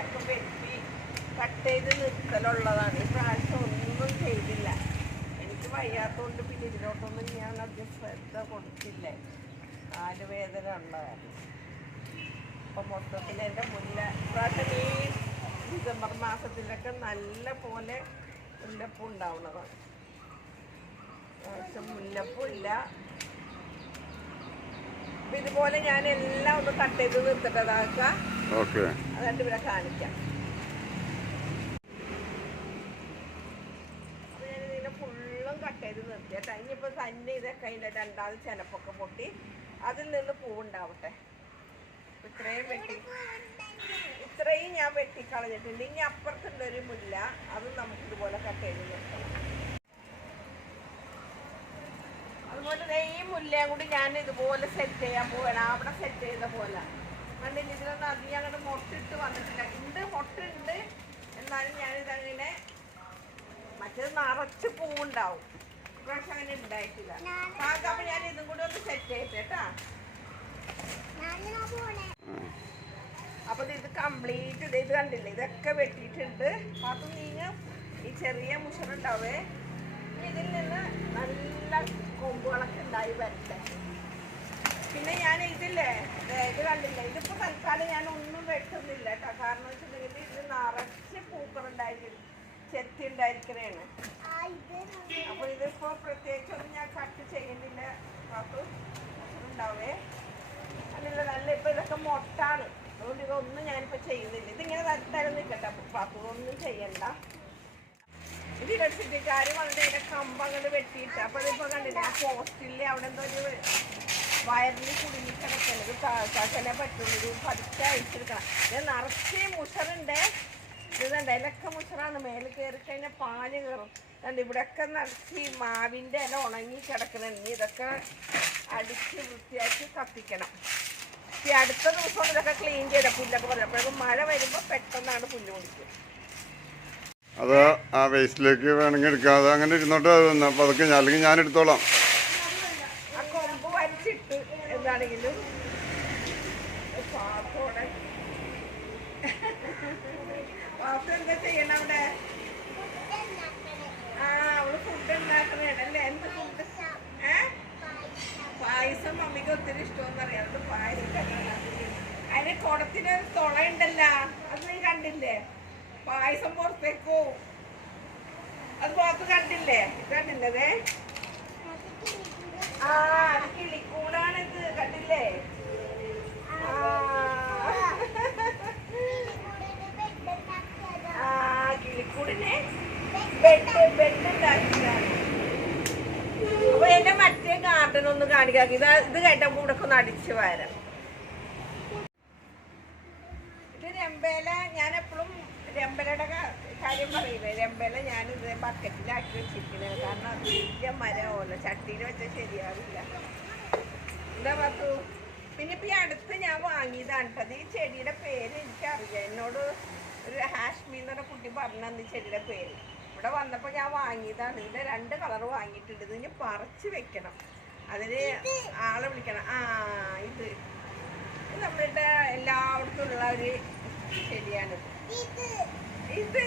മുല്ലയൊക്കെ വെട്ടി കട്ട് ചെയ്ത് നിർത്തലുള്ളതാണ്. ഈ പ്രാവശ്യം ഒന്നും ചെയ്തില്ല. എനിക്ക് വയ്യാത്തതുകൊണ്ട് പിന്നെ ഇതിലോട്ടൊന്നും ഞാൻ അധികം ശ്രദ്ധ കൊടുത്തില്ലേ, കാലുവേദന ഉള്ളതാണ്. അപ്പം മൊത്തത്തിൽ എൻ്റെ മുല്ല പ്രാവശ്യം ഈ ഡിസംബർ മാസത്തിലൊക്കെ നല്ല പോലെ മുല്ലപ്പൂ ഉണ്ടാവുന്നതാണ്. പ്രാവശ്യം മുല്ലപ്പൂ ഇല്ല. അപ്പം ഇതുപോലെ ഞാൻ എല്ലാം ഒന്ന് കട്ട് ചെയ്ത് നിർത്തിട്ടതാക്കാം. അതുകൊണ്ട് ഇവിടെ കാണിക്കാം. അപ്പം ഞാൻ ഇതിനെ ഫുള്ളും കട്ട് ചെയ്ത് നിർത്തിയാട്ടെ. ഇനിയിപ്പോൾ തന്നെ ഇതൊക്കെ അതിൻ്റെ രണ്ടാമത് ചെനപ്പൊക്കെ പൊട്ടി അതിൽ നിന്ന് പൂവുണ്ടാവട്ടെ. ഇത്രയും ഞാൻ വെട്ടിക്കളഞ്ഞിട്ടുണ്ട്. ഇനി അപ്പുറത്തുള്ളൊരു മുല്ല അത് നമുക്ക് ഇതുപോലെ കട്ട് ചെയ്ത് നിർത്തണം. അതുപോലെ ഈ മുല്ലയും കൂടി ഞാൻ ഇതുപോലെ സെറ്റ് ചെയ്യാൻ പോവുകയാണ്. അവിടെ സെറ്റ് ചെയ്ത പോലെ കണ്ടില്ല. ഇതിലൊന്നും അധികം അങ്ങോട്ട് മൊട്ടിട്ട് വന്നിട്ടില്ല. മൊട്ടുണ്ട്, എന്നാലും ഞാനിതങ്ങനെ മറ്റേത് നിറച്ച് പൂവുണ്ടാവും. ഇപ്രാവശ്യം അങ്ങനെ ഉണ്ടായിട്ടില്ല. അപ്പോൾ ഞാൻ ഇതും കൂടി ഒന്ന് സെറ്റ് ചെയ്തിട്ടാ. അപ്പൊ ഇത് കംപ്ലീറ്റ് ഇത് കണ്ടില്ല, ഇതൊക്കെ വെട്ടിയിട്ടുണ്ട്. അത് നീങ്ങ ഈ ചെറിയ മുഷറുണ്ടാവേ, ഇതിൽ നിന്ന് നല്ല കൊമ്പുകളൊക്കെ ഉണ്ടായി വരട്ടെ. പിന്നെ ഞാൻ ഇതില്ലേ ഇത് കണ്ടില്ല, ഇതിപ്പോ തൽക്കാലം ഞാൻ ഒന്നും വെട്ടുന്നില്ല കേട്ടോ. കാരണം വെച്ചിട്ടുണ്ടെങ്കിൽ ഇത് നിറച്ച് പൂക്കളുണ്ടായിരിക്കും, ചെത്തി ഉണ്ടായിരിക്കണേണ്. അപ്പൊ ഇതിപ്പോ പ്രത്യേകിച്ചൊന്നും ഞാൻ കട്ട് ചെയ്യുന്നില്ല. അപ്പോൾ ഉണ്ടാവേ അല്ലല്ല, നല്ല ഇപ്പൊ ഇതൊക്കെ മൊട്ടാണ്. അതുകൊണ്ട് ഇതൊന്നും ഞാനിപ്പോ ചെയ്യുന്നില്ല. ഇതിങ്ങനെ തരത്താലും നിൽക്കട്ടെ. അപ്പോൾ ഒന്നും ചെയ്യണ്ട. ഇത് ഇലക്ട്രിസിറ്റിക്കാർ വന്നിട്ട് ഇതിന്റെ കമ്പ് അങ്ങോട്ട് വെട്ടിയിട്ട് അപ്പൊ ഇതിപ്പോ കണ്ടില്ല, ആ പോസ്റ്റില് അവിടെ എന്തോ ഒരു വയറിൽ കുടുങ്ങി കിടക്കുന്നത്. ഇത് താഴ്ത്താനെ പറ്റുള്ളൂ. ഇത് പതുക്കെ അയച്ചെടുക്കണം. ഇത് നിറച്ച് മുഷറുണ്ട്. ഇത് കണ്ട ഇലക്ക മുഷറാണ്. മേലെ കയറി കഴിഞ്ഞാൽ പാല് കയറും. കണ്ട് ഇവിടെയൊക്കെ നിറച്ച് മാവിൻ്റെ ഇല ഉണങ്ങി കിടക്കുന്നുണ്ട്. ഇതൊക്കെ അടിച്ച് വൃത്തിയാക്കി കത്തിക്കണം. ഈ അടുത്ത ദിവസം ഇതൊക്കെ ക്ലീൻ ചെയ്ത പുല്ലൊക്കെ പറഞ്ഞപ്പോഴേക്കും മഴ വരുമ്പോൾ പെട്ടെന്നാണ് പുല്ല് കുടിക്കും. അത് ആ വേസ്റ്റിലേക്ക് വേണമെങ്കിൽ എടുക്കാം. അത് അങ്ങനെ ഇരുന്നോട്ട് അപ്പോൾ അതൊക്കെ അല്ലെങ്കിൽ ഞാൻ എടുത്തോളാം. ആ കൊമ്പ് വലിച്ചിട്ട് എന്താണെങ്കിലും പാത്തോടെ പാത്രം എന്താ ചെയ്യണം അവിടെ? ആ അവള് ഫുഡ് ഉണ്ടാക്കണേടല്ലേ? എന്ത് ഫുഡ്? പായസം മമ്മിക്ക് ഒത്തിരി ഇഷ്ടമെന്ന് അറിയാം. അതുകൊണ്ട് പായസം അതിന് കുടത്തിനൊരു തുളയുണ്ടല്ല, അത് നീ കണ്ടില്ലേ? പായസം പുറത്തേക്കോ അത് പുറത്ത് കണ്ടില്ലേ? കണ്ടില്ലേ? ആ അത് കിളിക്കൂടാണിത്, കണ്ടില്ലേ? ആ കിളിക്കൂടിനെ ബെഡ് ഉണ്ടാക്കിയതാണ്. അപ്പൊ എന്റെ മറ്റേ ഗാർഡൻ ഒന്ന് കാണിക്കാക്കി. ഇത് കേട്ടപ്പോ ഇവിടെ ഒന്ന് അടിച്ചു വരാം. ഇത് രമ്പേല. ഞാൻ എപ്പോഴും രമ്പലയുടെ കാര്യം പറയില്ലേ. രമ്പേല ഞാനിത് ബക്കറ്റിലാക്കി വെച്ചിരിക്കുന്നത്. കാരണം അത് വലിയ മരമല്ലോ, ചട്ടിയിൽ വെച്ചാൽ ശരിയാവില്ല. എന്താ പത്തു? പിന്നെ ഇപ്പൊ ഈ അടുത്ത് ഞാൻ വാങ്ങിയതാണ് കേട്ടത്. ഈ ചെടിയുടെ പേര് എനിക്കറിയാം. എന്നോട് ഒരു ഹാഷ്മി എന്ന് പറഞ്ഞ കുട്ടി പറഞ്ഞു ഈ ചെടിയുടെ പേര്. ഇവിടെ വന്നപ്പോൾ ഞാൻ വാങ്ങിയതാണ്. ഇതിൻ്റെ 2 കളർ വാങ്ങിയിട്ടുണ്ട്. ഇതിന് പറിച്ച് വെക്കണം. അതിന് ആളെ വിളിക്കണം. ആ ഇത് നമ്മളുടെ എല്ലായിടത്തും ഉള്ള ഒരു ചെടിയാണിത്. ഇത്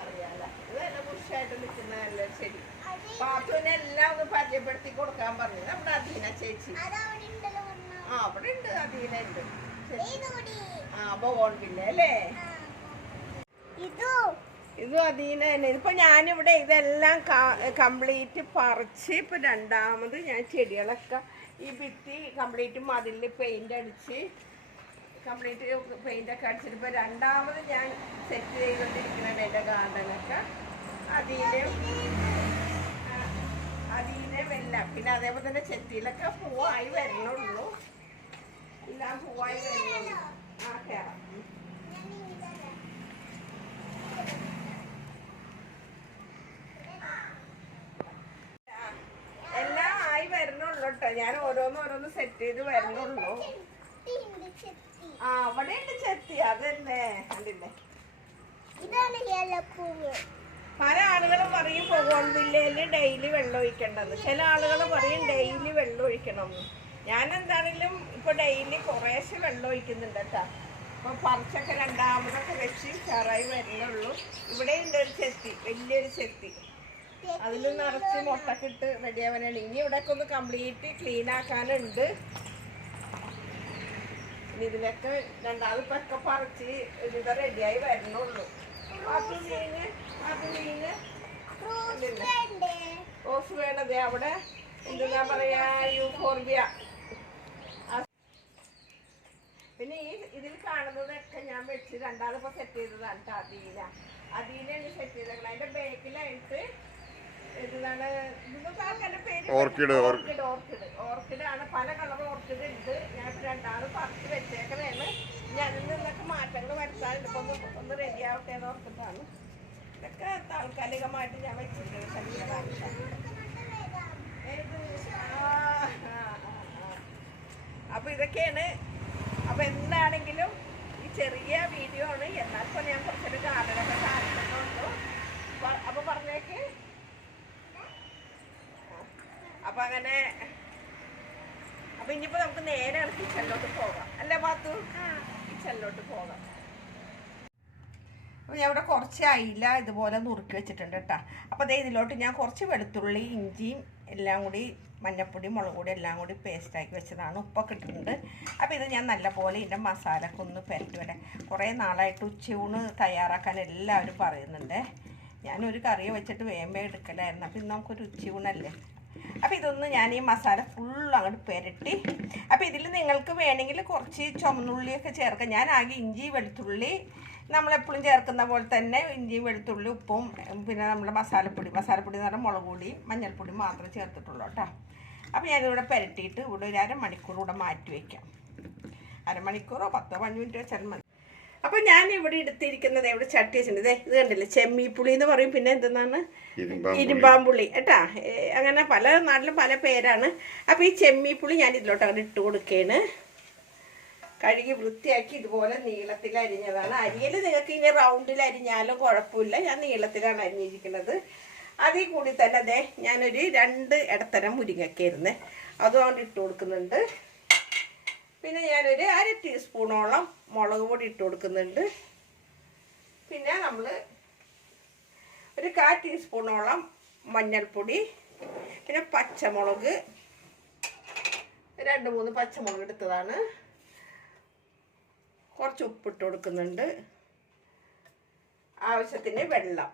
അറിയാല, ഇത് നല്ല ബുഷായിട്ട് നിൽക്കുന്ന നല്ലൊരു ചെടി. പാത്തുവിനെ എല്ലാം ഒന്ന് പരിചയപ്പെടുത്തി കൊടുക്കാൻ പറഞ്ഞു നമ്മുടെ അദീന ചേച്ചി. ആ അവിടെ ഉണ്ട്, അദീന ഉണ്ട്. ആ ബോൺവില്ല അല്ലേ? ഇതും അദീന തന്നെ. ഇപ്പൊ ഞാനിവിടെ ഇതെല്ലാം കംപ്ലീറ്റ് പറിച്ച് ഇപ്പൊ രണ്ടാമത് ഞാൻ ചെടികളൊക്കെ ഈ ഭിത്തി കംപ്ലീറ്റ് മതിലിൽ പെയിന്റ് അടിച്ച് കംപ്ലീറ്റ് പെയിന്റ് ഒക്കെ അടിച്ചിട്ട് ഇപ്പൊ രണ്ടാമത് ഞാൻ സെറ്റ് ചെയ്തുകൊണ്ടിരിക്കുന്നുണ്ട് എന്റെ ഗാർഡനൊക്കെ. അദീനെ വെല്ലാം. പിന്നെ അതേപോലെ തന്നെ ചെത്തിയിലൊക്കെ പൂവായി വരണുള്ളൂ. എല്ലാം പൂവായി വരുന്നുള്ളൂ. ആ കേറാം. എല്ലാം ആയി വരണുള്ളൂ കേട്ടോ. ഞാൻ ഓരോന്ന് സെറ്റ് ചെയ്ത് വരണുള്ളൂ. ആ അവിടെ ഉണ്ട് ചെത്തി. അതന്നെ കണ്ടില്ലേ? പല ആളുകളും പറയും ബോൺവില്ലയിൽ ഡെയിലി വെള്ളം ഒഴിക്കേണ്ടത്. ചില ആളുകൾ പറയും ഡെയിലി വെള്ളം ഒഴിക്കണം. ഞാൻ എന്താണെങ്കിലും ഇപ്പൊ ഡെയിലി കുറേശ്ശെ വെള്ളം ഒഴിക്കുന്നുണ്ട് കേട്ടോ. അപ്പൊ പറിച്ചൊക്കെ രണ്ടാമതൊക്കെ വെച്ച് ഉഷാറായി വരുന്നുള്ളൂ. ഇവിടെ ഉണ്ട് ഒരു ചെത്തി, വലിയൊരു ചെത്തി, അതിൽ നിറച്ച് മുട്ടൊക്കെ ഇട്ട് റെഡിയാവാനാണ്. ഇനി ഇവിടെയൊക്കെ ഒന്ന് കംപ്ലീറ്റ് ക്ലീൻ ആക്കാനുണ്ട്. ഇനി ഇതിലൊക്കെ രണ്ടാമതൊക്കെ പറിച്ച് ഇത് റെഡിയായി വരണുള്ളൂ. ഓഫ് വേണത് അവിടെ എന്താ പറയാ, യൂഫോർബിയ. പിന്നെ ഈ ഇതിൽ കാണുന്നതൊക്കെ ഞാൻ വെച്ച് രണ്ടാമതിപ്പോ സെറ്റ് ചെയ്തതാണ് കേട്ടോ. അദീനയാണ് സെറ്റ് ചെയ്തേക്കുന്നത്. അതിന്റെ ബേക്കിലായിട്ട് എന്താണ് പേര്, ഓർക്കിഡ്. ഓർക്കിഡ് ആണ്. പല കളർ ഓർക്കിഡ് ഉണ്ട്. ഞാൻ രണ്ടാമത് പറിച്ച് വെച്ചേക്കണേന്ന്. ഇനി അതിൽ നിന്നൊക്കെ മാറ്റങ്ങൾ വരുത്താറുണ്ട്. ഇപ്പൊ ഒന്ന് റെഡി ആവട്ടെ എന്ന് ഓർത്തിട്ടാണ്. ഇതൊക്കെ താൽക്കാലികമായിട്ട് ഞാൻ വെച്ചിട്ടുണ്ട്. അപ്പൊ ഇതൊക്കെയാണ്. അപ്പൊ എന്താണെങ്കിലും ഈ ചെറിയ വീഡിയോ ആണ്. എന്നാൽ ഇപ്പൊ ഞാൻ കുറച്ചൊരു ഗാർഡനൊക്കെ കാണിക്കുന്നുണ്ട്. അപ്പൊ പറഞ്ഞേക്ക്. അപ്പൊ അങ്ങനെ അപ്പൊ ഇനിയിപ്പോ നമുക്ക് നേരെ കിച്ചണിലോട്ട് പോകാം അല്ലേ പാത്തു? കിച്ചണിലോട്ട് പോകാം. അപ്പോൾ ഞാൻ ഇവിടെ കുറച്ച് അയില ഇതുപോലെ നുറുക്കി വെച്ചിട്ടുണ്ട് കേട്ടോ. അപ്പോൾ അതേ ഇതിലോട്ട് ഞാൻ കുറച്ച് വെളുത്തുള്ളി, ഇഞ്ചിയും എല്ലാം കൂടി മഞ്ഞപ്പൊടി, മുളക് പൊടി എല്ലാം കൂടി പേസ്റ്റാക്കി വെച്ചതാണ്. ഉപ്പൊക്കെ ഇട്ടിട്ടുണ്ട്. അപ്പോൾ ഇത് ഞാൻ നല്ലപോലെ ഇതിൻ്റെ മസാലയൊക്കെ ഒന്ന് പുരട്ടി വരാം. കുറേ നാളായിട്ട് ഉച്ചയൂണ് തയ്യാറാക്കാൻ എല്ലാവരും പറയുന്നുണ്ട്. ഞാനൊരു കറി വെച്ചിട്ട് വേഗം എടുക്കലായിരുന്നു. അപ്പോൾ ഇന്ന് നമുക്കൊരു ഉച്ചയൂണല്ലേ. അപ്പോൾ ഇതൊന്ന് ഞാൻ ഈ മസാല ഫുൾ അങ്ങോട്ട് പുരട്ടി. അപ്പോൾ ഇതിൽ നിങ്ങൾക്ക് വേണമെങ്കിൽ കുറച്ച് ചുമന്നുള്ളിയൊക്കെ ചേർക്കാം. ഞാൻ ആകെ ഇഞ്ചി, വെളുത്തുള്ളി നമ്മളെപ്പോഴും ചേർക്കുന്ന പോലെ തന്നെ ഇഞ്ചി, വെളുത്തുള്ളി, ഉപ്പും പിന്നെ നമ്മുടെ മസാലപ്പൊടി എന്ന് പറഞ്ഞാൽ മുളക് പൊടിയും മഞ്ഞൾപ്പൊടിയും മാത്രമേ ചേർത്തിട്ടുള്ളൂ കേട്ടോ. അപ്പോൾ ഞാനിവിടെ പുരട്ടിയിട്ട് ഇവിടെ ഒരു അരമണിക്കൂർ കൂടെ മാറ്റി വയ്ക്കാം. അരമണിക്കൂറോ 10-15 മിനിറ്റ് വെച്ചാൽ മതി. അപ്പോൾ ഞാൻ ഇവിടെ എടുത്തിരിക്കുന്നത് ഇവിടെ ചട്ടി വെച്ചിട്ടുണ്ട്. ഇത് കണ്ടില്ലേ, ചെമ്മീപ്പുളി എന്ന് പറയും. പിന്നെ എന്തെന്നാണ്, ഇരുമ്പാമ്പുളി കേട്ടാ. അങ്ങനെ പല നാട്ടിലും പല പേരാണ്. അപ്പോൾ ഈ ചെമ്മീപ്പുളി ഞാൻ ഇതിലോട്ട് അങ്ങനെ ഇട്ട് കൊടുക്കുകയാണ്. കഴുകി വൃത്തിയാക്കി ഇതുപോലെ നീളത്തിൽ അരിഞ്ഞതാണ്. അരിയൽ നിങ്ങൾക്ക് ഇനി റൗണ്ടിൽ അരിഞ്ഞാലും കുഴപ്പമില്ല. ഞാൻ നീളത്തിലാണ് അരിഞ്ഞിരിക്കുന്നത്. അതിൽ കൂടി തന്നെ അതെ ഞാനൊരു 2 ഇടത്തരം മുരിങ്ങയ്ക്കായിരുന്നു, അതുകൊണ്ട് ഇട്ട് കൊടുക്കുന്നുണ്ട്. പിന്നെ ഞാനൊരു 1/2 ടീസ്പൂണോളം മുളക് പൊടി ഇട്ട് കൊടുക്കുന്നുണ്ട്. പിന്നെ നമ്മൾ ഒരു 1/4 ടീസ്പൂണോളം മഞ്ഞൾപ്പൊടി, പിന്നെ പച്ചമുളക് 2-3 പച്ചമുളക് എടുത്തതാണ്. കുറച്ച് ഉപ്പിട്ട് കൊടുക്കുന്നുണ്ട്. ആവശ്യത്തിന് വെള്ളം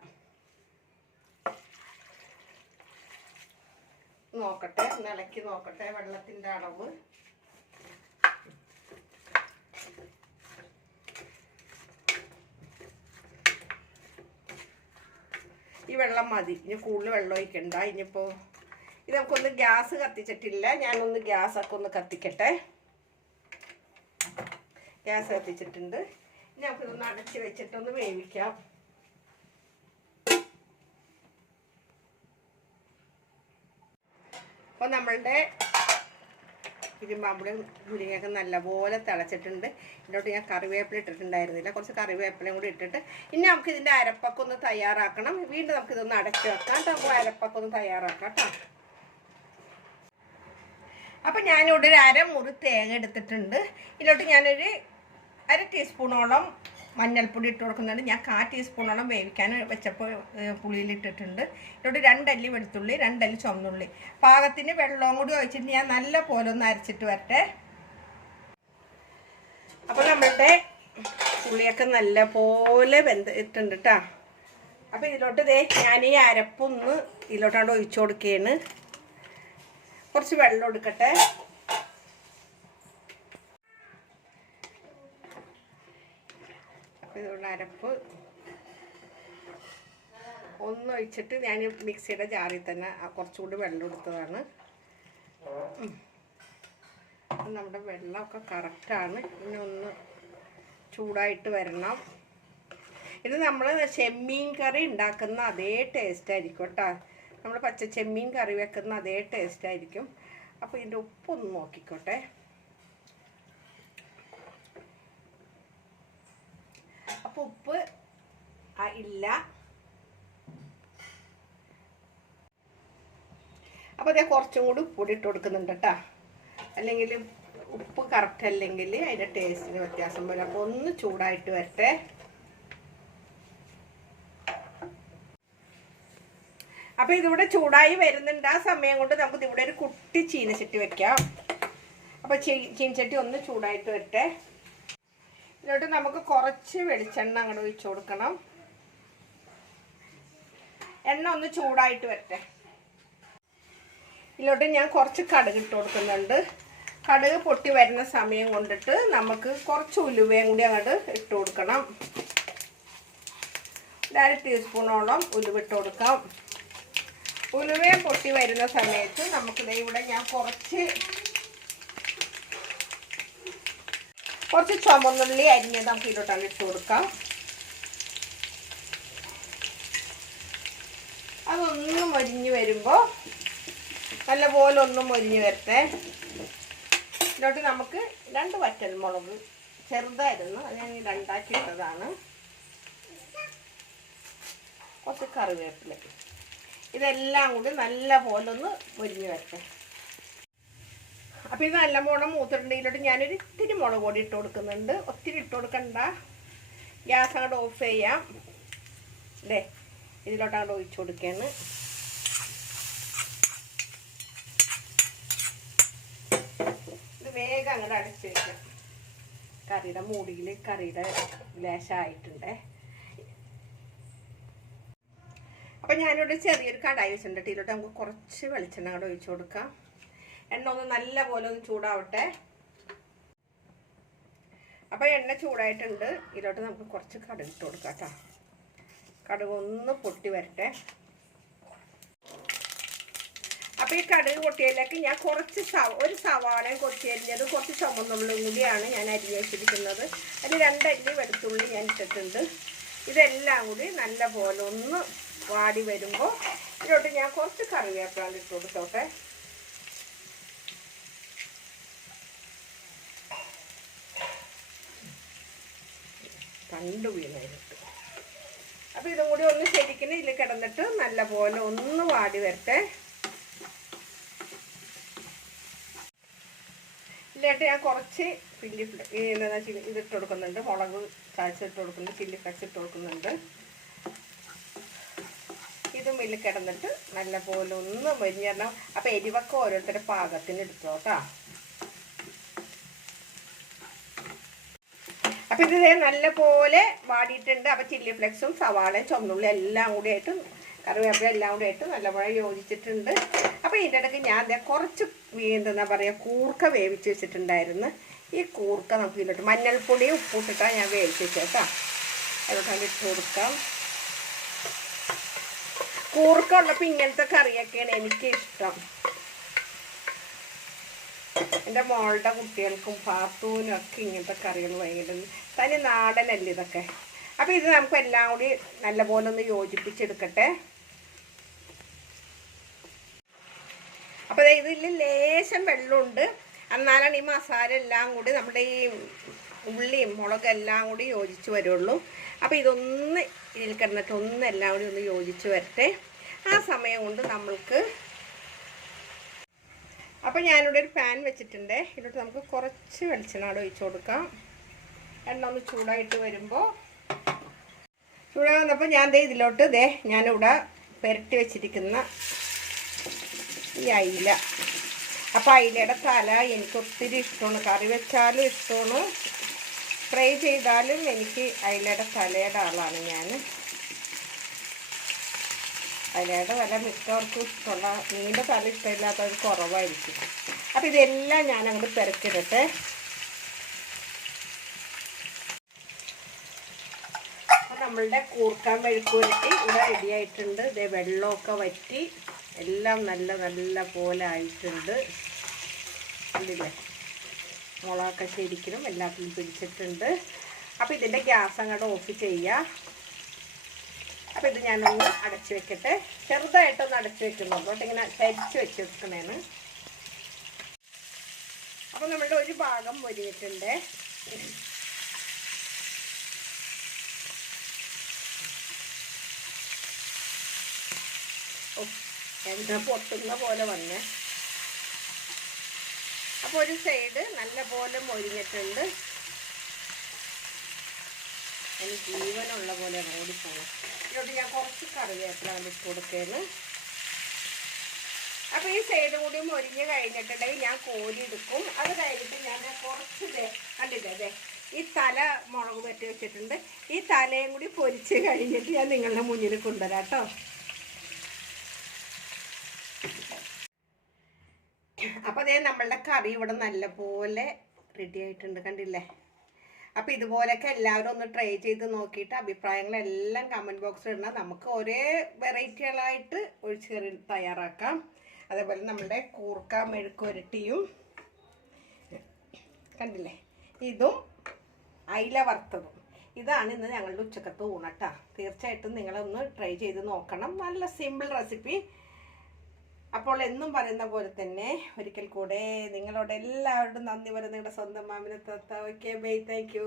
നോക്കട്ടെ, ഇളക്കി നോക്കട്ടെ വെള്ളത്തിൻ്റെ അളവ്. ഈ വെള്ളം മതി, ഇനി കൂടുതൽ വെള്ളം ഒഴിക്കണ്ട. ഇനിയിപ്പോൾ ഇത് നമുക്കൊന്ന് ഗ്യാസ് കത്തിച്ചിട്ടില്ല. ഞാനൊന്ന് ഗ്യാസൊക്കെ ഒന്ന് കത്തിക്കട്ടെ. ഗ്യാസ് കത്തിച്ചിട്ടുണ്ട്. ഇനി നമുക്കിതൊന്ന് അടച്ച് വെച്ചിട്ടൊന്ന് വേവിക്കാം. അപ്പോൾ നമ്മളുടെ ഇരുമ്പാമ്പുളി മുരിങ്ങയൊക്കെ നല്ലപോലെ തിളച്ചിട്ടുണ്ട്. ഇതിലോട്ട് ഞാൻ കറിവേപ്പില ഇട്ടിട്ടുണ്ടായിരുന്നില്ല. കുറച്ച് കറിവേപ്പിലയും കൂടി ഇട്ടിട്ട് ഇനി നമുക്ക് ഇതിൻ്റെ അരപ്പൊക്കെ ഒന്ന് തയ്യാറാക്കണം. വീണ്ടും നമുക്കിതൊന്ന് അടച്ച് വെക്കാം. നമുക്ക് അരപ്പൊക്കെ ഒന്ന് തയ്യാറാക്കാം കേട്ടോ. അപ്പം ഞാനിവിടെ ഒരു 1/2 മുറി തേങ്ങ എടുത്തിട്ടുണ്ട്. ഇതിലോട്ട് ഞാനൊരു 1/2 ടീസ്പൂണോളം മഞ്ഞൾപ്പൊടി ഇട്ട് കൊടുക്കുന്നുണ്ട്. ഞാൻ 1/4 ടീസ്പൂണോളം വേവിക്കാൻ വെച്ചപ്പോൾ പുളിയിലിട്ടിട്ടുണ്ട്. ഇതിലോട്ട് 2 അല്ലി വെളുത്തുള്ളി, 2 അല്ലി ചുവന്നുള്ളി, പാകത്തിന് വെള്ളവും കൂടി ഒഴിച്ചിട്ട് ഞാൻ നല്ല പോലെ ഒന്ന് അരച്ചിട്ട് വരട്ടെ. അപ്പോൾ നമ്മളുടെ പുളിയൊക്കെ നല്ല പോലെ വെന്തിട്ടുണ്ട് കേട്ടോ. അപ്പോൾ ഇതിലോട്ട് ഞാൻ ഈ അരപ്പൊന്ന് ഇതിലോട്ടാണ്ട് ഒഴിച്ചു കൊടുക്കുകയാണ്. കുറച്ച് വെള്ളം എടുക്കട്ടെ. ഇതുകൊണ്ട് അരപ്പ് ഒന്നൊഴിച്ചിട്ട് ഞാൻ മിക്സിയുടെ ജാറിൽ തന്നെ കുറച്ചുകൂടി വെള്ളം എടുത്തതാണ്. നമ്മുടെ വെള്ളമൊക്കെ കറക്റ്റാണ്. ഇനി ഒന്ന് ചൂടായിട്ട് വരണം. ഇത് നമ്മൾ ചെമ്മീൻ കറി ഉണ്ടാക്കുന്ന അതേ ടേസ്റ്റ് ആയിരിക്കും കേട്ടോ. നമ്മൾ പച്ച ചെമ്മീൻ കറി വെക്കുന്ന അതേ ടേസ്റ്റ് ആയിരിക്കും. അപ്പോൾ ഇതിൻ്റെ ഉപ്പൊന്ന് നോക്കിക്കോട്ടെ. അപ്പോൾ ഉപ്പ് ഇല്ല. അപ്പോൾ അതേ കുറച്ചും കൂടി ഉപ്പൊടി ഇട്ട് കൊടുക്കുന്നുണ്ട് കേട്ടോ. അല്ലെങ്കിൽ ഉപ്പ് കറക്റ്റ് അല്ലെങ്കിൽ അതിൻ്റെ ടേസ്റ്റിന് വ്യത്യാസം വരും. അപ്പോൾ ഒന്ന് ചൂടായിട്ട് വരട്ടെ. അപ്പോൾ ഇതിവിടെ ചൂടായി വരുന്നുണ്ട്. ആ സമയം കൊണ്ട് നമുക്ക് ഇവിടെ ഒരു കുട്ടി ചീനച്ചട്ടി വെക്കാം. അപ്പോൾ ചീനച്ചട്ടി ഒന്ന് ചൂടായിട്ട് വരട്ടെ. ഇതിലോട്ട് നമുക്ക് കുറച്ച് വെളിച്ചെണ്ണ അങ്ങോട്ട് ഒഴിച്ചു കൊടുക്കണം. എണ്ണ ഒന്ന് ചൂടായിട്ട് വരട്ടെ. ഇതിലോട്ട് ഞാൻ കുറച്ച് കടുക് ഇട്ട് കൊടുക്കുന്നുണ്ട്. കടുക് പൊട്ടി വരുന്ന സമയം കൊണ്ടിട്ട് നമുക്ക് കുറച്ച് ഉലുവയും കൂടി അങ്ങോട്ട് ഇട്ട് കൊടുക്കണം. 1 ടീസ്പൂണോളം ഉലുവ ഇട്ട് കൊടുക്കാം. ഉലുവയും പൊട്ടി വരുന്ന സമയത്ത് നമുക്ക് ഇവിടെ ഞാൻ കുറച്ച് ചുമന്നുള്ളി അരിഞ്ഞത് നമുക്ക് ഇതിലോട്ടാണ് ഇട്ട് കൊടുക്കാം. അതൊന്ന് മൊരിഞ്ഞ് വരുമ്പോൾ നല്ലപോലെ ഒന്ന് മൊരിഞ്ഞ് വരട്ടെ. ഇതിലോട്ട് നമുക്ക് 2 വറ്റൽമുളക് ചെറുതായിരുന്നു, അത് ഞാൻ 2ആക്കി ഇട്ടതാണ്. കുറച്ച് കറിവേപ്പില, ഇതെല്ലാം കൂടി നല്ലപോലെ ഒന്ന് മൊരിഞ്ഞ് വരട്ടെ. അപ്പോൾ ഇത് നല്ലപോലെ മൂത്തിട്ടുണ്ടെങ്കിലോട്ട് ഞാനൊരു ഇത്തിരി മുളക് പൊടി ഇട്ട് കൊടുക്കുന്നുണ്ട്. ഒത്തിരി ഇട്ട് കൊടുക്കണ്ട. ഗ്യാസ് അങ്ങോട്ട് ഓഫ് ചെയ്യാം. അല്ലേ, ഇതിലോട്ട് അങ്ങോട്ട് ഒഴിച്ചു കൊടുക്കുകയാണ്. ഇത് വേഗം അങ്ങോട്ട് അടച്ച് വയ്ക്കാം. കറിയുടെ മൂടിയിൽ കറിയുടെ ലേശമായിട്ടുണ്ട്. അപ്പോൾ ഞാനിവിടെ ചെറിയൊരു കടായി വെച്ചിട്ടുണ്ട്. ഇതിലോട്ട് നമുക്ക് കുറച്ച് വെളിച്ചെണ്ണ അങ്ങോട്ട് ഒഴിച്ചു കൊടുക്കാം. എണ്ണ ഒന്ന് നല്ല പോലെ ഒന്ന് ചൂടാവട്ടെ. അപ്പോൾ എണ്ണ ചൂടായിട്ടുണ്ട്. ഇതിലോട്ട് നമുക്ക് കുറച്ച് കടുക് ഇട്ട് കൊടുക്കാം കേട്ടോ. കടുക് ഒന്ന് പൊട്ടി വരട്ടെ. അപ്പോൾ ഈ കടുക് പൊട്ടിയതിലേക്ക് ഞാൻ കുറച്ച് ഒരു സവാളയും കൊത്തിയരിഞ്ഞത് കുറച്ച് ചുമന്നുള്ളിയും കൂടിയാണ് ഞാൻ അരിഞ്ഞ് വെച്ചിരിക്കുന്നത്. അതിൽ 2 അല്ലി വെളുത്തുള്ളി ഞാൻ ഇട്ടിട്ടുണ്ട്. ഇതെല്ലാം കൂടി നല്ല പോലെ ഒന്ന് വാടി വരുമ്പോൾ ഇതിലോട്ട് ഞാൻ കുറച്ച് കറിവേപ്പില ഇട്ട് കൊടുത്തോട്ടെ. കണ്ടു വീണായിട്ട്. അപ്പോൾ ഇതും കൂടി ഒന്ന് ശരിക്കും ഇതിൽ കിടന്നിട്ട് നല്ല പോലെ ഒന്ന് വാടി വരട്ടെ. ഇതിലായിട്ട് ഞാൻ കുറച്ച് ഇതിട്ട് കൊടുക്കുന്നുണ്ട്. മുളക് ചതച്ചിട്ട് കൊടുക്കുന്നുണ്ട്. ചില്ലി ഫ്ലെക്സ് ഇട്ട് കൊടുക്കുന്നുണ്ട്. ഇതും ഇതിൽ കിടന്നിട്ട് നല്ല പോലെ ഒന്ന് മൊരിഞ്ഞിടണം. അപ്പോൾ എരിവൊക്കെ ഓരോരുത്തരുടെ പാകത്തിന് എടുത്തോ കേട്ടോ. അപ്പോൾ ഇത് നല്ല പോലെ വാടിയിട്ടുണ്ട്. അപ്പോൾ ചില്ലി ഫ്ലെക്സും സവാളയും ചുവന്നുള്ളി എല്ലാം കൂടി ആയിട്ട് കറിവേപ്പില എല്ലാം കൂടി ആയിട്ട് നല്ലപോലെ യോജിച്ചിട്ടുണ്ട്. അപ്പോൾ ഇതിൻ്റെ ഇടയ്ക്ക് ഞാൻ കുറച്ച് എന്താ പറയുക കൂർക്ക വേവിച്ച് വെച്ചിട്ടുണ്ടായിരുന്നു. ഈ കൂർക്ക നമുക്ക് ഇതിലോട്ട് മഞ്ഞൾപ്പൊടിയും ഉപ്പിട്ടിട്ടാണ് ഞാൻ വേവിച്ച് വെച്ചത് കേട്ടോ. അതിലോട്ട് ഇട്ട് കൊടുക്കാം. കൂർക്ക ഉള്ളപ്പോൾ ഇങ്ങനത്തെ കറിയൊക്കെയാണ് എനിക്കിഷ്ടം. എൻ്റെ മോളുടെ കുട്ടികൾക്കും പാത്തൂനും ഒക്കെ ഇങ്ങനത്തെ കറികൾ ഭയങ്കര തനി നാടനല്ലേ ഇതൊക്കെ. അപ്പോൾ ഇത് നമുക്ക് എല്ലാം കൂടി നല്ലപോലെ ഒന്ന് യോജിപ്പിച്ചെടുക്കട്ടെ. അപ്പോൾ ഇതിൽ ലേശം വെള്ളമുണ്ട്. എന്നാലാണ് ഈ മസാല എല്ലാം കൂടി നമ്മുടെ ഈ ഉള്ളിയും മുളകും എല്ലാം കൂടി യോജിച്ച് വരുള്ളൂ. അപ്പോൾ ഇതൊന്ന് ഇതിൽ കിടന്നിട്ട് എല്ലാം കൂടി ഒന്ന് യോജിച്ച് വരട്ടെ. ആ സമയം കൊണ്ട് നമ്മൾക്ക് അപ്പോൾ ഞാനിവിടെ ഒരു പാൻ വെച്ചിട്ടുണ്ട്. ഇതിലോട്ട് നമുക്ക് കുറച്ച് വെളിച്ചെണ്ണ ഒഴിച്ച് കൊടുക്കാം. എണ്ണ ഒന്ന് ചൂടായിട്ട് വരുമ്പോൾ ചൂടായി വന്നപ്പോൾ ഞാൻ ഇതിലോട്ട് ഞാനിവിടെ പുരട്ടി വെച്ചിരിക്കുന്ന ഈ അയില. അപ്പോൾ അയിലയുടെ തല എനിക്ക് ഒത്തിരി ഇഷ്ടമാണ്. കറി വെച്ചാലും ഇഷ്ടമാണ്, ഫ്രൈ ചെയ്താലും എനിക്ക് അയിലയുടെ തലയുടെ ആളാണ് ഞാൻ. അയിലയുടെ തല മിക്കവർക്കും ഇഷ്ടമുള്ള, മീൻ്റെ തല ഇഷ്ടമില്ലാത്തവർ കുറവായിരിക്കും. അപ്പോൾ ഇതെല്ലാം ഞാൻ അങ്ങോട്ട് പുരട്ടിയിടട്ടെ. അപ്പോൾ നമ്മളുടെ കൂർക്കാൻ മെഴുക്കുവരട്ടി ഇവിടെ റെഡി ആയിട്ടുണ്ട്. ഇതേ വെള്ളമൊക്കെ വറ്റി എല്ലാം നല്ല പോലെ ആയിട്ടുണ്ട്. കണ്ടില്ലേ, മുളകൊക്കെ ശരിക്കും എല്ലാത്തിലും പിടിച്ചിട്ടുണ്ട്. അപ്പോൾ ഇതിൻ്റെ ഗ്യാസ് അങ്ങോട്ട് ഓഫ് ചെയ്യുക. അപ്പോൾ ഇത് ഞാനൊന്ന് അടച്ചു വെക്കട്ടെ. ചെറുതായിട്ടൊന്ന് അടച്ചു വെക്കുന്നുള്ളൂ കേട്ടോ, ഇങ്ങനെ ചരിച്ച് വെച്ച് വെക്കണേന്ന്. അപ്പോൾ നമ്മളുടെ ഒരു ഭാഗം മൊരിഞ്ഞിട്ടുണ്ട്. എന്താ പൊട്ടുന്ന പോലെ വന്നേ. അപ്പോൾ ഒരു സൈഡ് നല്ലപോലെ മൊരിഞ്ഞിട്ടുണ്ട്. അതിന് ജീവനുള്ള പോലെ ഓടിപ്പോണം. ഇതിലോട്ട് ഞാൻ കുറച്ച് കറിവേപ്പില ഇട്ട് കൊടുക്കുകയാണ്. അപ്പോൾ ഈ സൈഡ് കൂടി മൊരിഞ്ഞ് കഴിഞ്ഞിട്ടുണ്ടെങ്കിൽ ഞാൻ കോരി എടുക്കും. അത് കഴിഞ്ഞിട്ട് ഞാൻ കുറച്ച് കണ്ടില്ലേ ഈ തല മുളക് പറ്റി വെച്ചിട്ടുണ്ട്. ഈ തലയും കൂടി പൊരിച്ച് കഴിഞ്ഞിട്ട് ഞാൻ നിങ്ങളുടെ മുന്നിൽ കൊണ്ടുവരാം കേട്ടോ. അപ്പോൾ അതേ നമ്മളുടെ കറി ഇവിടെ നല്ലപോലെ റെഡി ആയിട്ടുണ്ട്, കണ്ടില്ലേ. അപ്പോൾ ഇതുപോലെയൊക്കെ എല്ലാവരും ഒന്ന് ട്രൈ ചെയ്ത് നോക്കിയിട്ട് അഭിപ്രായങ്ങളെല്ലാം കമൻറ്റ് ബോക്സിൽ ഇടണം. നമുക്ക് ഒരേ വെറൈറ്റികളായിട്ട് ഒഴിച്ചുകറി തയ്യാറാക്കാം. അതേപോലെ നമ്മുടെ കൂർക്ക മെഴുക്കുരട്ടിയും കണ്ടില്ലേ, ഇതും അയില വറുത്തതും. ഇതാണ് ഇന്ന് ഞങ്ങളുടെ ഉച്ചക്കത്തെ ഊണട്ടാ. തീർച്ചയായിട്ടും നിങ്ങളൊന്ന് ട്രൈ ചെയ്ത് നോക്കണം. നല്ല സിമ്പിൾ റെസിപ്പി. അപ്പോൾ എന്നും പറയുന്ന പോലെ തന്നെ ഒരിക്കൽ കൂടെ നിങ്ങളോട് എല്ലാവരോടും നന്ദി പറയുന്നത് നിങ്ങളുടെ സ്വന്തം മാമിനെ തത്ത. Okay bye, thank you.